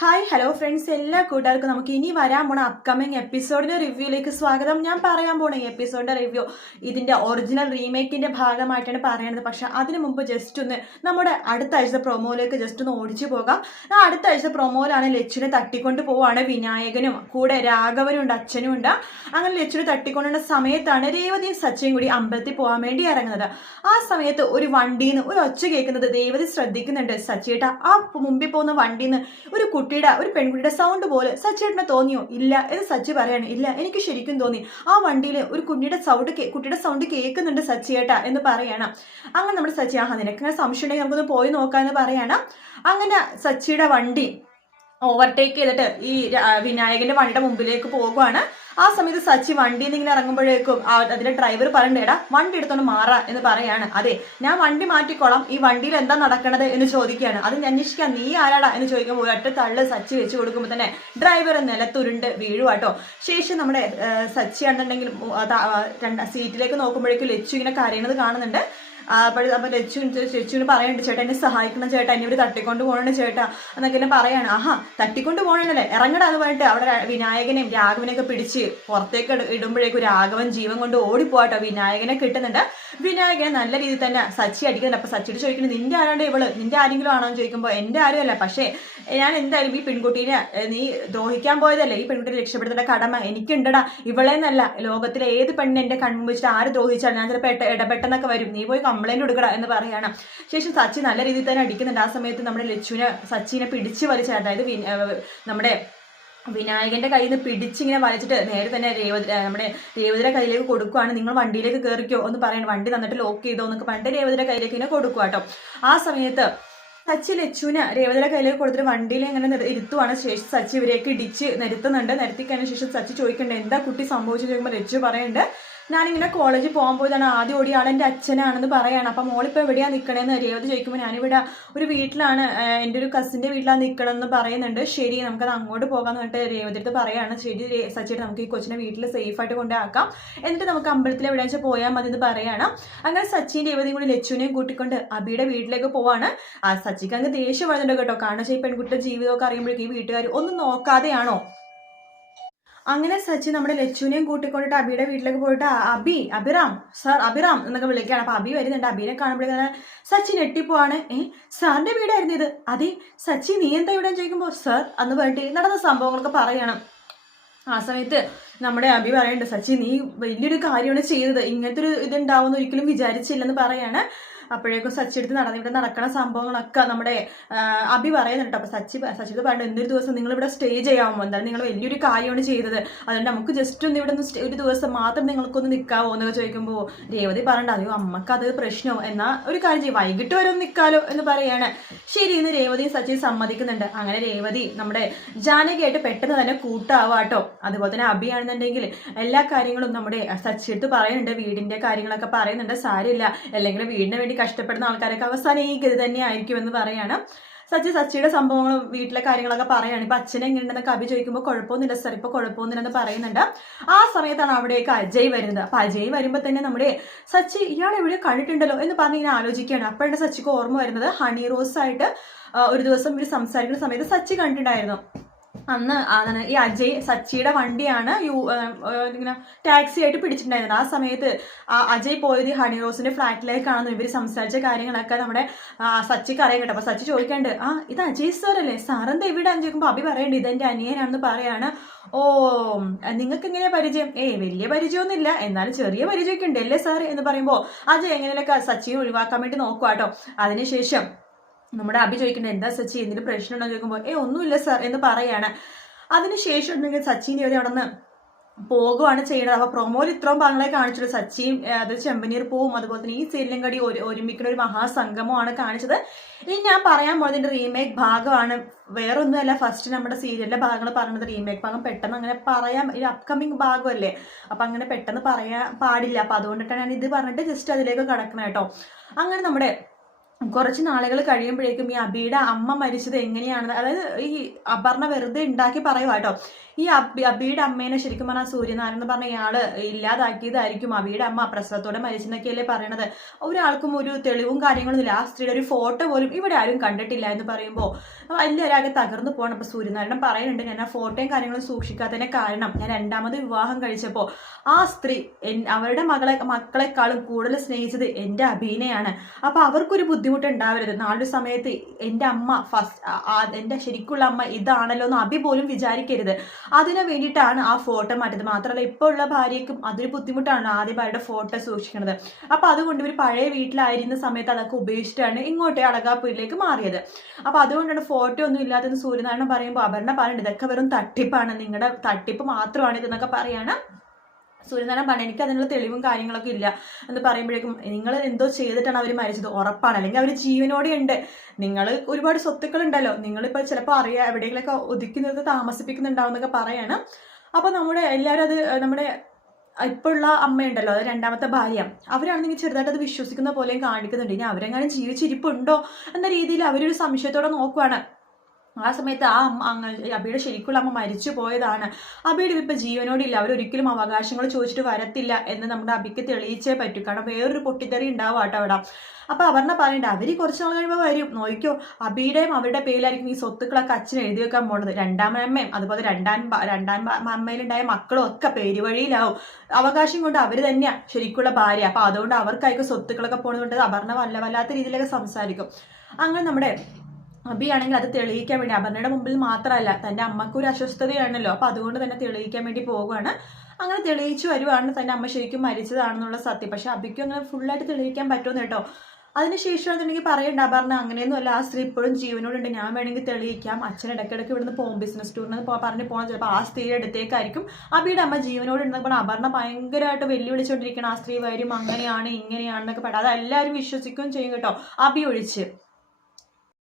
Hi hello friends എല്ലാ കൂട്ടുകാർക്കും നമുക്ക് ഇനി വരാൻ പോണ അപ്കമിങ് എപ്പിസോഡിന്റെ റിവ്യൂയിലേക്ക് സ്വാഗതം. ഞാൻ പറയാൻ പോണ ഈ റിവ്യൂ ഇതിന്റെ ഒറിജിനൽ റീമേക്കിന്റെ ഭാഗമായിട്ടാണ് പറയുന്നത്. പക്ഷെ അതിനു മുമ്പ് ജസ്റ്റ് ഒന്ന് നമ്മുടെ അടുത്ത ആഴ്ച പ്രൊമോയിലേക്ക് ജസ്റ്റ് ഒന്ന് ഓടിച്ചു പോകാം. ആ അടുത്ത ആഴ്ച പ്രൊമോയിലാണ് ലച്ചുനെ തട്ടിക്കൊണ്ട് പോവാണ് വിനായകനും. കൂടെ രാഘവനും ഉണ്ട് അച്ഛനും ഉണ്ട് അങ്ങനെ ലച്ചുനെ തട്ടിക്കൊണ്ടുള്ള സമയത്താണ് രേവതിയും സച്ചയും കൂടി അമ്പലത്തിൽ പോകാൻ വേണ്ടി ഇറങ്ങുന്നത്. ആ സമയത്ത് ഒരു വണ്ടിയിൽ നിന്ന് ഒരു ഒച്ച കേൾക്കുന്നത് രേവതി ശ്രദ്ധിക്കുന്നുണ്ട്. സച്ചേട്ട ആ മുമ്പിൽ പോകുന്ന വണ്ടിയിൽ നിന്ന് ഒരു കുട്ടിയുടെ ഒരു പെൺകുട്ടിയുടെ സൗണ്ട് പോലെ സച്ചേട്ടനെ തോന്നിയോ? ഇല്ല. എന്ന് സച്ചി പറയാണ്. ഇല്ല എനിക്ക് ശരിക്കും തോന്നി. ആ വണ്ടിയിൽ ഒരു കുഞ്ഞിയുടെ സൗണ്ട് കുട്ടിയുടെ സൗണ്ട് കേൾക്കുന്നുണ്ട് സച്ചിയേട്ടാ എന്ന് പറയണം. അങ്ങനെ നമ്മുടെ സച്ചി ആഹാ നിനക്കങ്ങനെ സംശയം ഉണ്ടെങ്കിൽ നമുക്കൊന്ന് പോയി നോക്കാന്ന് പറയണം. അങ്ങനെ സച്ചിയുടെ വണ്ടി ഓവർടേക്ക് ചെയ്തിട്ട് ഈ വിനായകന്റെ വണ്ടിയുടെ മുമ്പിലേക്ക് പോകുവാണ്. ആ സമയത്ത് സച്ചി വണ്ടിയിൽ നിന്ന് ഇങ്ങനെ ഇറങ്ങുമ്പോഴേക്കും അതിന്റെ ഡ്രൈവർ പറയണ്ടേടാ വണ്ടി എടുത്തോണ്ട് മാറാ എന്ന് പറയാണ്. അതെ ഞാൻ വണ്ടി മാറ്റിക്കോളാം. ഈ വണ്ടിയിൽ എന്താ നടക്കണത്? എന്ന് ചോദിക്കുകയാണ്. അത് അന്വേഷിക്കാൻ അന്വേഷിക്കാം. നീ ആരാടാ? എന്ന് ചോദിക്കുമ്പോൾ ഒറ്റ തള്ള് സച്ചി വെച്ച് കൊടുക്കുമ്പോൾ തന്നെ ഡ്രൈവർ നിലത്തുരുണ്ട് വീഴുവാട്ടോ ശേഷം നമ്മുടെ സച്ചി ആണെന്നുണ്ടെങ്കിൽ സീറ്റിലേക്ക് നോക്കുമ്പോഴേക്കും ലച്ചു ഇങ്ങനെ കരയണത് കാണുന്നുണ്ട്. അപ്പോൾ ലച്ചു ലച്ചുവിന് പറയുന്നുണ്ട് ചേട്ടാ എന്നെ സഹായിക്കണം ചേട്ടാ എന്നെ ഇവർ തട്ടിക്കൊണ്ട് പോകണം ചേട്ടാ എന്നൊക്കെ എന്നെ പറയാണ്. ആഹാ തട്ടിക്കൊണ്ട് പോകണല്ലേ? ഇറങ്ങടാ അതുമായിട്ട്. അവിടെ വിനായകനെയും രാഘവനെയൊക്കെ പിടിച്ച് പുറത്തേക്ക് ഇടുമ്പോഴേക്കും രാഘവൻ ജീവൻ കൊണ്ട് ഓടിപ്പോട്ടോ വിനായകനെ കിട്ടുന്നുണ്ട്. വിനായകനെ നല്ല രീതിയിൽ തന്നെ സച്ചി അടിക്കുന്നുണ്ട്. അപ്പൊ സച്ചിയോട് ചോദിക്കുന്നത് നിന്റെ ആരാണ്ട് ഇവൾ? നിന്റെ ആരെങ്കിലും ആണോ? എന്ന് ചോദിക്കുമ്പോൾ ആരും അല്ല. പക്ഷേ ഞാൻ എന്തായാലും ഈ പെൺകുട്ടീനെ നീ ദ്രോഹിക്കാൻ പോയതല്ലേ? ഈ പെൺകുട്ടിയെ രക്ഷപ്പെടുത്തേണ്ട കടമ എനിക്കുണ്ടടാ. ഇവളെന്നല്ല ലോകത്തിലെ ഏത് പെണ്ണിനെ എന്റെ കൺമുമ്പ് വെച്ചിട്ട് ആര് ദ്രോഹിച്ചാൽ ഞാൻ ചിലപ്പോൾ ഇടപെട്ടെന്നൊക്കെ വരും. നീ പോയി കംപ്ലൈന്റ് കൊടുക്കടാ എന്ന് പറയാണ്. ശേഷം സച്ചി നല്ല രീതിയിൽ തന്നെ അടിക്കുന്നുണ്ട്. ആ സമയത്ത് നമ്മുടെ ലച്ചുവിനെ സച്ചിനെ പിടിച്ച് വലിച്ച അതായത് നമ്മുടെ വിനായകന്റെ കയ്യിൽ നിന്ന് പിടിച്ചിങ്ങനെ വലിച്ചിട്ട് നേരെ തന്നെ രേവതി നമ്മുടെ രേവതിയുടെ കയ്യിലേക്ക് കൊടുക്കുവാണ്. നിങ്ങൾ വണ്ടിയിലേക്ക് കയറിക്കോ എന്ന് പറയണം. വണ്ടി തന്നിട്ട് ലോക്ക് ചെയ്തോ എന്നൊക്കെ പറഞ്ഞിട്ട് രേവതിയുടെ കയ്യിലേക്ക് ഇങ്ങനെ കൊടുക്കുക കേട്ടോ ആ സമയത്ത് സച്ചി ലച്ചുവിന് രേവതിയുടെ കയ്യിലേക്ക് കൊടുത്തിട്ട് വണ്ടിയിൽ ഇങ്ങനെ ഇരുത്തുവാണ് ശേഷം സച്ചി ഇവരെയൊക്കെ ഇടിച്ച് നിരത്തുന്നുണ്ട്. നിരത്തിക്കഴിഞ്ഞ ശേഷം സച്ചി ചോദിക്കേണ്ട എന്താ കുട്ടി സംഭവിച്ചു ചോദിക്കുമ്പോൾ ലച്ചു പറയുന്നുണ്ട് ഞാനിങ്ങനെ കോളേജിൽ പോകാൻ പോയതാണ്. ആദ്യം ഓടി ആൾ എന്റെ അച്ഛനാണെന്ന് പറയാണ്. അപ്പം മോളിപ്പോൾ എവിടെയാണ് നിൽക്കണേന്ന് രേവതി ചോദിക്കുമ്പോൾ ഞാനിവിടെ ഒരു വീട്ടിലാണ് എന്റെ ഒരു കസിന്റെ വീട്ടിലാണ് നിൽക്കണമെന്ന് പറയുന്നുണ്ട്. ശരി നമുക്കത് അങ്ങോട്ട് പോകാമെന്ന് പറഞ്ഞിട്ട് രേവതി അടുത്ത് പറയാണ്. ശരി സച്ചിട്ട് നമുക്ക് ഈ കൊച്ചിനെ വീട്ടിൽ സേഫ് ആയിട്ട് കൊണ്ടാക്കാം എന്നിട്ട് നമുക്ക് അമ്പലത്തിൽ എവിടെയാണെന്ന് വെച്ചാൽ പോയാൽ മതി എന്ന് പറയാണ്. അങ്ങനെ സച്ചിൻ രേവതിയും കൂടി ലച്ചുവിനെയും കൂട്ടിക്കൊണ്ട് അബിയുടെ വീട്ടിലേക്ക് പോവാണ്. ആ സച്ചിക്ക് അങ്ങ് ദേഷ്യം വരുന്നുണ്ട് കേട്ടോ. കാരണം ഈ പെൺകുട്ടിയുടെ ജീവിതമൊക്കെ അറിയുമ്പോഴേക്കും ഈ വീട്ടുകാർ ഒന്നും നോക്കാതെയാണോ അങ്ങനെ സച്ചി നമ്മുടെ ലച്ചുവിനെയും കൂട്ടിക്കൊണ്ടിട്ട് അബിയുടെ വീട്ടിലേക്ക് പോയിട്ട് "ആ, അബി അഭിറാം സാർ അഭിറാം എന്നൊക്കെ വിളിക്കുകയാണ്. അപ്പൊ അബി വരുന്നുണ്ട്. അബിനെ കാണുമ്പോഴേ സച്ചി ഞെട്ടിപ്പോവാണ്. ഏ സാറിന്റെ വീടായിരുന്നു ഇത്. അതെ സച്ചി നീ എന്താ ഇവിടെ ചോദിക്കുമ്പോൾ സാർ അന്ന് വേണ്ടി നടന്ന സംഭവങ്ങളൊക്കെ പറയണം. ആ സമയത്ത് നമ്മുടെ അബി പറയുന്നുണ്ട് സച്ചി നീ വലിയൊരു കാര്യമാണ് ചെയ്തത്. ഇങ്ങനത്തെ ഒരു ഇതുണ്ടാവുമെന്ന് ഒരിക്കലും വിചാരിച്ചില്ലെന്ന് പറയാണ്. അപ്പോഴേക്കും സച്ചി എടുത്ത് നടന്ന് ഇവിടെ നടക്കണ സംഭവങ്ങളൊക്കെ നമ്മുടെ അഭി പറയുന്നുണ്ട് അപ്പൊ സച്ചി സച്ചിത് പറഞ്ഞു എന്തൊരു ദിവസം നിങ്ങൾ ഇവിടെ സ്റ്റേ ചെയ്യാമോ? എന്താണ് നിങ്ങൾ വലിയൊരു കാര്യമാണ് ചെയ്തത്. അതുകൊണ്ട് നമുക്ക് ജസ്റ്റ് ഒന്ന് ഇവിടെ ഒന്ന് ഒരു ദിവസം മാത്രം നിങ്ങൾക്കൊന്ന് നിൽക്കാവോ എന്നൊക്കെ ചോദിക്കുമ്പോൾ രേവതി പറയണ്ട അയ്യോ അമ്മയ്ക്ക് അത് പ്രശ്നമോ എന്നാ ഒരു കാര്യം ചെയ്യും വൈകിട്ട് വരെ ഒന്ന് നിൽക്കാലോ എന്ന് പറയാണ്. ശരി ഇന്ന് രേവതിയും സച്ചിയും സമ്മതിക്കുന്നുണ്ട്. അങ്ങനെ രേവതി നമ്മുടെ ജാനകിയായിട്ട് പെട്ടെന്ന് തന്നെ കൂട്ടാവാട്ടോ അതുപോലെ തന്നെ അഭിയാണെന്നുണ്ടെങ്കിൽ എല്ലാ കാര്യങ്ങളും നമ്മുടെ സച്ചിടുത്ത് പറയുന്നുണ്ട്. വീടിന്റെ കാര്യങ്ങളൊക്കെ പറയുന്നുണ്ട്. സാരമില്ല. അല്ലെങ്കിൽ വീടിന് കഷ്ടപ്പെടുന്ന ആൾക്കാരൊക്കെ അവസാനം ഈ ഗതി തന്നെ ആയിരിക്കും എന്ന് പറയാണ്. സച്ചി സച്ചിയുടെ സംഭവങ്ങളും വീട്ടിലെ കാര്യങ്ങളൊക്കെ പറയാണ്. ഇപ്പൊ അച്ഛനെ എങ്ങനെയുണ്ടെന്നൊക്കെ അഭി ചോദിക്കുമ്പോൾ കുഴപ്പമൊന്നുമില്ല സാർ ഇപ്പൊ കുഴപ്പമൊന്നുമില്ലെന്ന് പറയുന്നുണ്ട്. ആ സമയത്താണ് അവിടേക്ക് അജയ് വരുന്നത്. അപ്പൊ അജയ് വരുമ്പോൾ തന്നെ നമ്മുടെ സച്ചി ഇയാൾ എവിടെ കണ്ടിട്ടുണ്ടല്ലോ എന്ന് പറഞ്ഞ് ഇങ്ങനെ ആലോചിക്കുകയാണ്. അപ്പോഴാണ് സച്ചിക്ക് ഓർമ്മ വരുന്നത്. ഹണി റോസ് ആയിട്ട് ഒരു ദിവസം ഇവർ സംസാരിക്കുന്ന സമയത്ത് സച്ചി കണ്ടിട്ടുണ്ടായിരുന്നു. അന്ന് അതാണ് ഈ അജയ് സച്ചിയുടെ വണ്ടിയാണ് യു ഇങ്ങനെ ടാക്സി ആയിട്ട് പിടിച്ചിട്ടുണ്ടായിരുന്നത്. ആ സമയത്ത് അജയ് പോയത് ഈ ഹണി റോസിന്റെ ഫ്ലാറ്റിലേക്കാണെന്ന് ഇവർ സംസാരിച്ച കാര്യങ്ങളൊക്കെ നമ്മുടെ സച്ചിക്ക് അറിയാൻ കേട്ടോ. അപ്പൊ സച്ചി ചോദിക്കണ്ട് ആ ഇത് അജയ് സാർ അല്ലേ എവിടെ ഇവിടെ ചോദിക്കുമ്പോൾ അഭി പറയണ്ട് ഇതെന്റെ അനിയനാണെന്ന് പറയാണ്. ഓ നിങ്ങൾക്ക് എങ്ങനെയാ പരിചയം? ഏ വലിയ പരിചയമൊന്നുമില്ല. എന്നാലും ചെറിയ പരിചയമൊക്കെ ഉണ്ട്. അല്ലേ സാർ എന്ന് പറയുമ്പോൾ അജയ് എങ്ങനെയൊക്കെ സച്ചിനെ ഒഴിവാക്കാൻ വേണ്ടി നോക്കുക കേട്ടോ അതിനുശേഷം നമ്മുടെ അഭി ചോദിക്കുന്നത് എന്താ സച്ചി? എന്തെങ്കിലും പ്രശ്നമുണ്ടോ? ചോദിക്കുമ്പോൾ ഏ ഒന്നുമില്ല സർ എന്ന് പറയാണ്. അതിനുശേഷം ഉണ്ടെങ്കിൽ സച്ചിൻ ഒരു അവിടെ നിന്ന് പോകുവാണ് ചെയ്യുന്നത് അപ്പൊ പ്രൊമോയിൽ ഇത്രയും ഭാഗങ്ങളെ കാണിച്ചത് സച്ചിൻ അത് ചെമ്പനീർ പോവും അതുപോലെ തന്നെ ഈ സീരിയലും കടി ഒരു ഒരുമിക്കുന്ന ഒരു മഹാസംഗമമാണ് കാണിച്ചത്. ഇനി ഞാൻ പറയാൻ പോകുന്നതിന്റെ റീമേക്ക് ഭാഗമാണ്. വേറൊന്നുമല്ല ഫസ്റ്റ് നമ്മുടെ സീരിയലിന്റെ ഭാഗങ്ങൾ പറഞ്ഞത് റീമേക്ക് ഭാഗം. പെട്ടെന്ന് അങ്ങനെ പറയാൻ ഒരു അപ്കമിങ് ഭാഗമല്ലേ? അപ്പൊ അങ്ങനെ പെട്ടെന്ന് പറയാൻ പാടില്ല. അപ്പൊ അതുകൊണ്ടിട്ടാണ് ഞാൻ ഇത് പറഞ്ഞിട്ട് ജസ്റ്റ് അതിലേക്ക് കടക്കണം കേട്ടോ അങ്ങനെ നമ്മുടെ കുറച്ച് നാളുകൾ കഴിയുമ്പോഴേക്കും ഈ അബിയുടെ അമ്മ മരിച്ചത് എങ്ങനെയാണെന്ന് അതായത് ഈ അപർണ വെറുതെ ഉണ്ടാക്കി പറയുക കേട്ടോ. ഈ അബി അബിയുടെ അമ്മേനെ ശരിക്കും പറഞ്ഞാൽ സൂര്യനാരായണൻ എന്ന് പറഞ്ഞ ഇയാൾ ഇല്ലാതാക്കിയതായിരിക്കും അബിയുടെ അമ്മ പ്രസവത്തോടെ മരിച്ചെന്നൊക്കെയല്ലേ പറയണത്. ഒരാൾക്കും ഒരു തെളിവും കാര്യങ്ങളും ഇല്ല. ആ സ്ത്രീയുടെ ഒരു ഫോട്ടോ പോലും ഇവിടെ ആരും കണ്ടിട്ടില്ല എന്ന് പറയുമ്പോൾ എല്ലാവരും തകർന്നു പോകണം അപ്പൊ സൂര്യനാരായണൻ പറയുന്നുണ്ട് ഞാൻ ആ ഫോട്ടോയും കാര്യങ്ങളും സൂക്ഷിക്കാത്തതിന്റെ കാരണം ഞാൻ രണ്ടാമത് വിവാഹം കഴിച്ചപ്പോൾ ആ സ്ത്രീ അവരുടെ മകളെ മക്കളെക്കാളും കൂടുതൽ സ്നേഹിച്ചത് എന്റെ അബീനയാണ്. അപ്പൊ അവർക്കൊരു ബുദ്ധിമുട്ട് ഉണ്ടാവരുത് നാളൊരു സമയത്ത് എന്റെ അമ്മ ഫസ്റ്റ് എന്റെ ശരിക്കുള്ള അമ്മ ഇതാണല്ലോ എന്ന് അബി പോലും വിചാരിക്കരുത്. അതിനു വേണ്ടിയിട്ടാണ് ആ ഫോട്ടോ മാറ്റിയത്. മാത്രമല്ല ഇപ്പോൾ ഉള്ള ഭാര്യയ്ക്കും അതൊരു ബുദ്ധിമുട്ടാണ് ആദ്യ ഭാര്യയുടെ ഫോട്ടോ സൂക്ഷിക്കുന്നത് അപ്പൊ അതുകൊണ്ട് ഇവർ പഴയ വീട്ടിലായിരുന്ന സമയത്ത് അതൊക്കെ ഉപേക്ഷിച്ചിട്ടാണ് ഇങ്ങോട്ടേ അളകാപ്പൂരിലേക്ക് മാറിയത്. അപ്പൊ അതുകൊണ്ടാണ് ഫോട്ടോ ഒന്നും ഇല്ലാത്തതെന്ന് സൂര്യനാരായണ പറയുമ്പോൾ അപർണ പറയുന്നത് ഇതൊക്കെ വെറും തട്ടിപ്പാണ്. നിങ്ങളുടെ തട്ടിപ്പ് മാത്രമാണ് ഇതെന്നൊക്കെ പറയാണ് സൂര്യനാരായണൻ പറഞ്ഞു എനിക്ക് അതിനുള്ള തെളിവും കാര്യങ്ങളൊക്കെ ഇല്ല എന്ന് പറയുമ്പോഴേക്കും നിങ്ങൾ എന്തോ ചെയ്തിട്ടാണ് അവർ മരിച്ചത്. ഉറപ്പാണ്. അല്ലെങ്കിൽ അവർ ജീവനോടെ ഉണ്ട്. നിങ്ങൾ ഒരുപാട് സ്വത്തുക്കൾ ഉണ്ടല്ലോ നിങ്ങളിപ്പോൾ ചിലപ്പോൾ അറിയാം എവിടെയെങ്കിലൊക്കെ ഒതുക്കുന്നത് താമസിപ്പിക്കുന്നുണ്ടാവും എന്നൊക്കെ പറയാണ്. അപ്പോൾ നമ്മുടെ എല്ലാവരും അത് നമ്മുടെ ഇപ്പോഴുള്ള അമ്മയുണ്ടല്ലോ അത് രണ്ടാമത്തെ ഭാര്യ. അവരാണെങ്കിൽ ചെറുതായിട്ട് അത് വിശ്വസിക്കുന്ന പോലെയും കാണിക്കുന്നുണ്ട്. ഇനി അവരെങ്ങാനും ജീവിച്ചിരിപ്പുണ്ടോ എന്ന രീതിയിൽ അവരൊരു സംശയത്തോടെ നോക്കുവാണ്. ആ സമയത്ത് ആ അമ്മ അങ്ങ് അബിയുടെ ശരിക്കുള്ള അമ്മ മരിച്ചു പോയതാണ്. അബിയുടെ ഇപ്പം ജീവനോടില്ല. അവരൊരിക്കലും അവകാശങ്ങൾ ചോദിച്ചിട്ട് വരത്തില്ല എന്ന് നമ്മുടെ അബിക്ക് തെളിയിച്ചേ പറ്റൂ. കാരണം വേറൊരു പൊട്ടിത്തെറി ഉണ്ടാവും ആട്ടോ അവിടെ. അപ്പം അപർണ പറയണ്ട അവർ കുറച്ച് നാൾ കഴിയുമ്പോൾ വരും. നോക്കിയോ അബിയുടെയും അവരുടെ പേരിലായിരിക്കും ഈ സ്വത്തുക്കളൊക്കെ അച്ഛൻ എഴുതി വെക്കാൻ പോണത്. രണ്ടാം അമ്മയും അതുപോലെ രണ്ടാം രണ്ടാം അമ്മയിലുണ്ടായ മക്കളും ഒക്കെ പേര് വഴിയിലാവും അവകാശം കൊണ്ട് അവർ തന്നെയാണ് ശരിക്കുള്ള ഭാര്യ. അപ്പം അതുകൊണ്ട് അവർക്കായിരിക്കും സ്വത്തുക്കളൊക്കെ പോണതുകൊണ്ട് അപർണ വല്ല വല്ലാത്ത രീതിയിലൊക്കെ സംസാരിക്കും. അങ്ങനെ നമ്മുടെ അബിയാണെങ്കിൽ അത് തെളിയിക്കാൻ വേണ്ടി അപർണയുടെ മുമ്പിൽ മാത്രമല്ല തന്റെ അമ്മയ്ക്ക് ഒരു അസ്വസ്ഥതയാണല്ലോ. അപ്പൊ അതുകൊണ്ട് തന്നെ തെളിയിക്കാൻ വേണ്ടി പോവുകയാണ്. അങ്ങനെ തെളിയിച്ചു വരുവാണ് തന്റെ അമ്മ ശരിക്കും മരിച്ചതാണെന്നുള്ള സത്യം. പക്ഷെ അബിക്കും അങ്ങനെ ഫുള്ളായിട്ട് തെളിയിക്കാൻ പറ്റുമെന്ന് കേട്ടോ. അതിനുശേഷം എന്നുണ്ടെങ്കിൽ പറയണ്ട അപർണ അങ്ങനെയൊന്നും അല്ല. ആ സ്ത്രീ ഇപ്പോഴും ജീവനോടുണ്ട്. ഞാൻ വേണമെങ്കിൽ തെളിയിക്കാം. അച്ഛൻ ഇടയ്ക്കിടയ്ക്ക് ഇവിടുന്ന് പോകും ബിസിനസ് ടൂറിന് പറഞ്ഞ് പോകണം ചിലപ്പോൾ ആ സ്ത്രീയുടെ അടുത്തേക്കായിരിക്കും. അബിയുടെ അമ്മ ജീവനോട് ഉണ്ടെന്ന് പറഞ്ഞാൽ അപർണ ഭയങ്കരമായിട്ട് വെല്ലുവിളിച്ചുകൊണ്ടിരിക്കണം ആ സ്ത്രീ വരും അങ്ങനെയാണ് ഇങ്ങനെയാണെന്നൊക്കെ പറയാം അത് എല്ലാവരും വിശ്വസിക്കുകയും ചെയ്യും കേട്ടോ. അബി ഒഴിച്ച്.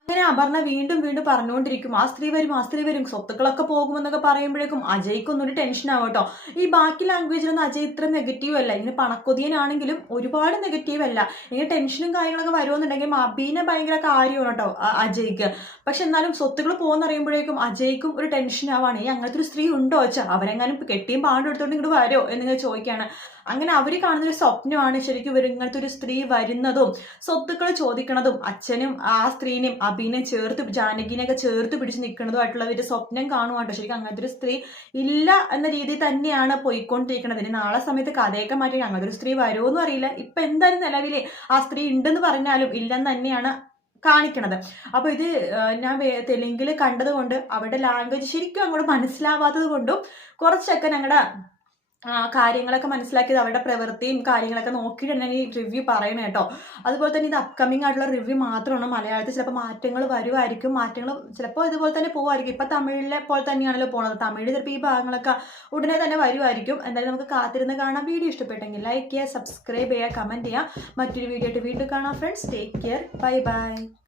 അങ്ങനെ അപർണ വീണ്ടും വീണ്ടും പറഞ്ഞുകൊണ്ടിരിക്കും. ആ സ്ത്രീ വരും ആ സ്ത്രീ വരും. സ്വത്തുക്കളൊക്കെ പോകുമെന്നൊക്കെ പറയുമ്പോഴേക്കും അജയ്ക്ക് ടെൻഷൻ ആവട്ടോ ഈ ബാക്കി ലാംഗ്വേജിലൊന്നും അജയ് ഇത്ര നെഗറ്റീവ് അല്ല. ഇങ്ങനെ പണക്കൊതിയനാണെങ്കിലും ഒരുപാട് നെഗറ്റീവ് അല്ല. ഇങ്ങനെ ടെൻഷനും കാര്യങ്ങളൊക്കെ വരുമെന്നുണ്ടെങ്കിൽ അബീനെ ഭയങ്കര കാര്യമാണ് കേട്ടോ അജയ്ക്ക്. പക്ഷെ എന്നാലും സ്വത്തുക്കൾ പോകുന്നറിയുമ്പോഴേക്കും അജയ്ക്കും ഒരു ടെൻഷൻ ആവാണ്. ഈ അങ്ങനത്തെ ഒരു സ്ത്രീ ഉണ്ടോ? വെച്ചാൽ അവരെങ്ങാനും കെട്ടിയും പാണ്ടെടുത്തോണ്ട് ഇങ്ങോട്ട് വരുമോ എന്നിങ്ങനെ ചോദിക്കുകയാണ് അങ്ങനെ അവർ കാണുന്ന ഒരു സ്വപ്നമാണ് ശരിക്കും ഇവർ ഇങ്ങനത്തെ ഒരു സ്ത്രീ വരുന്നതും സ്വത്തുക്കൾ ചോദിക്കണതും അച്ഛനും ആ സ്ത്രീനെയും അബീനെ ചേർത്ത് ജാനകിനെയൊക്കെ ചേർത്ത് പിടിച്ച് നിൽക്കുന്നതുമായിട്ടുള്ള ഒരു സ്വപ്നം കാണുവാട്ടോ ശരിക്കും അങ്ങനത്തെ ഒരു സ്ത്രീ ഇല്ല എന്ന രീതിയിൽ തന്നെയാണ് പോയിക്കൊണ്ടിരിക്കുന്നത് ഇനി നാളെ സമയത്ത് കഥയൊക്കെ മാറ്റി അങ്ങനത്തെ ഒരു സ്ത്രീ വരുമോന്നും അറിയില്ല. ഇപ്പൊ എന്തായാലും നിലവിലെ ആ സ്ത്രീ ഉണ്ടെന്ന് പറഞ്ഞാലും ഇല്ലെന്ന് തന്നെയാണ് കാണിക്കണത്. അപ്പൊ ഇത് ഞാൻ തെലുങ്കിൽ കണ്ടത് കൊണ്ട് അവരുടെ ലാംഗ്വേജ് ശരിക്കും അങ്ങോട്ട് മനസ്സിലാവാത്തത് കൊണ്ടും കുറച്ചൊക്കെ ഞങ്ങളുടെ കാര്യങ്ങളൊക്കെ മനസ്സിലാക്കിയത് അവരുടെ പ്രവൃത്തിയും കാര്യങ്ങളൊക്കെ നോക്കിയിട്ടാണ് ഈ റിവ്യൂ പറയുന്നത് കേട്ടോ. അതുപോലെ തന്നെ ഇത് അപ്കമിങ് ആയിട്ടുള്ള റിവ്യൂ മാത്രമാണ് മലയാളത്തിൽ ചിലപ്പോൾ മാറ്റങ്ങൾ വരുമായിരിക്കും മാറ്റങ്ങൾ ചിലപ്പോൾ ഇതുപോലെ തന്നെ പോകുമായിരിക്കും ഇപ്പം തമിഴിലെ പോലെ തന്നെയാണല്ലോ പോണത്. തമിഴ് ചിലപ്പോൾ ഈ ഭാഗങ്ങളൊക്കെ ഉടനെ തന്നെ വരുമായിരിക്കും എന്തായാലും നമുക്ക് കാത്തിരുന്ന് കാണാം. വീഡിയോ ഇഷ്ടപ്പെട്ടെങ്കിൽ ലൈക്ക് ചെയ്യുക സബ്സ്ക്രൈബ് ചെയ്യുക കമന്റ് ചെയ്യുക. മറ്റൊരു വീഡിയോ ആയിട്ട് വീണ്ടും കാണാം friends take care bye bye